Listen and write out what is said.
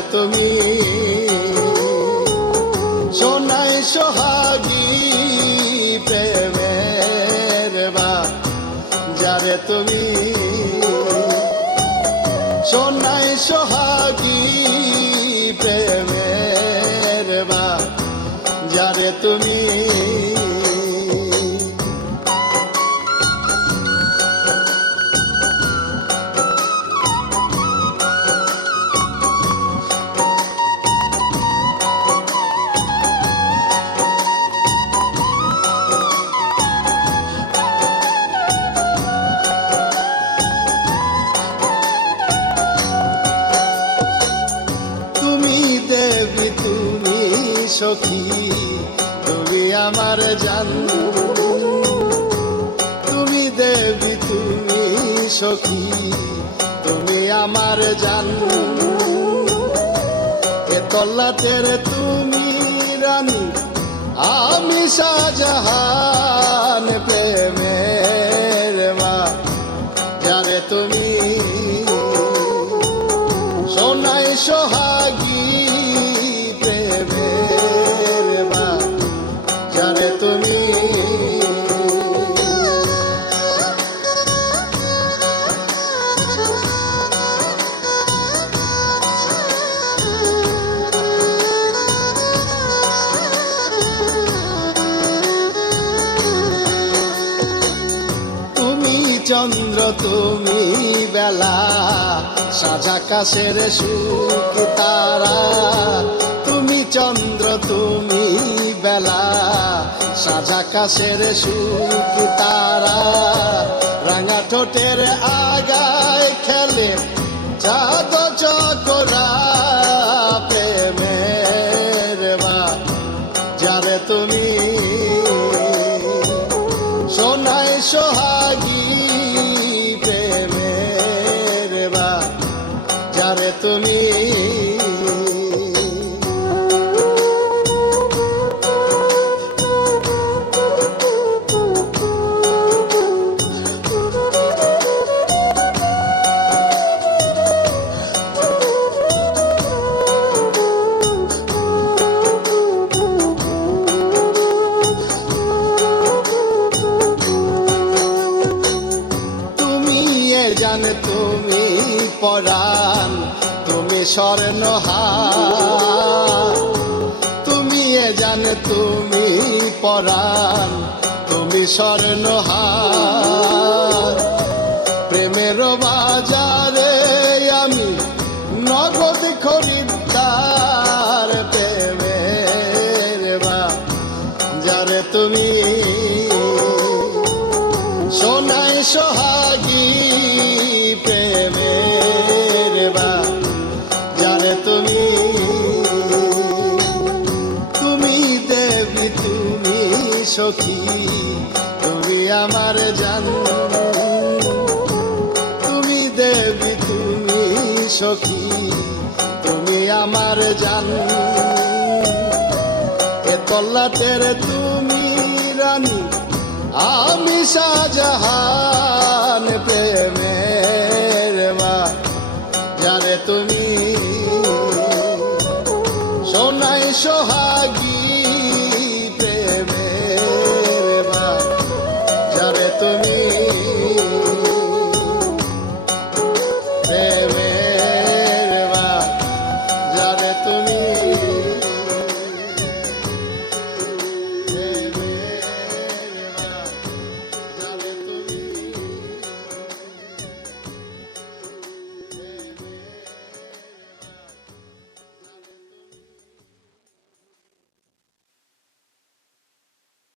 যারে তুমি সোনাই সোহাগী প্রেমের যারে তুমি সোনাই সোহাগী প্রেমের যারে তুমি দেবী তুমি সখী তুমি আমার জান তুমি দেবী তুমি সখী তুমি আমার জান এ তল্লাটের তুমি রানী আমি শাহজাহান প্রেমের যারে তুমি সোনাই সোহাগী যারে তুমি তুমি চন্দ্র তুমি বেলা সাজা কাশের সুখ তারা তুমি চন্দ্র তুমি বেলা সাজা কাশের সুখ তারা রাঙা ঠোঁটের আগায় খেলে চাঁদ চকরা প্রেমের যারে তুমি সোনাই সোহাগী প্রেমের যারে তুমি জান তুমি পরাণ তুমি স্বর্ণহার তুমি জান তুমি পরাণ তুমি স্বর্ণহার প্রেমের বাজারে আমি নগদ খরিদ্দার প্রেমের যারে তুমি সোনাই সোহাগী প্রেমের যারে তুমি তুমি দেবী তুমি সখী তুমি আমার জান তুমি দেবী তুমি সখী তুমি আমার জান এ তল্লাটের তুমি রানী আমি শাহজাহান প্রেমের যারে তুমি সোনাই সোহাগী প্রেমের যারে তুমি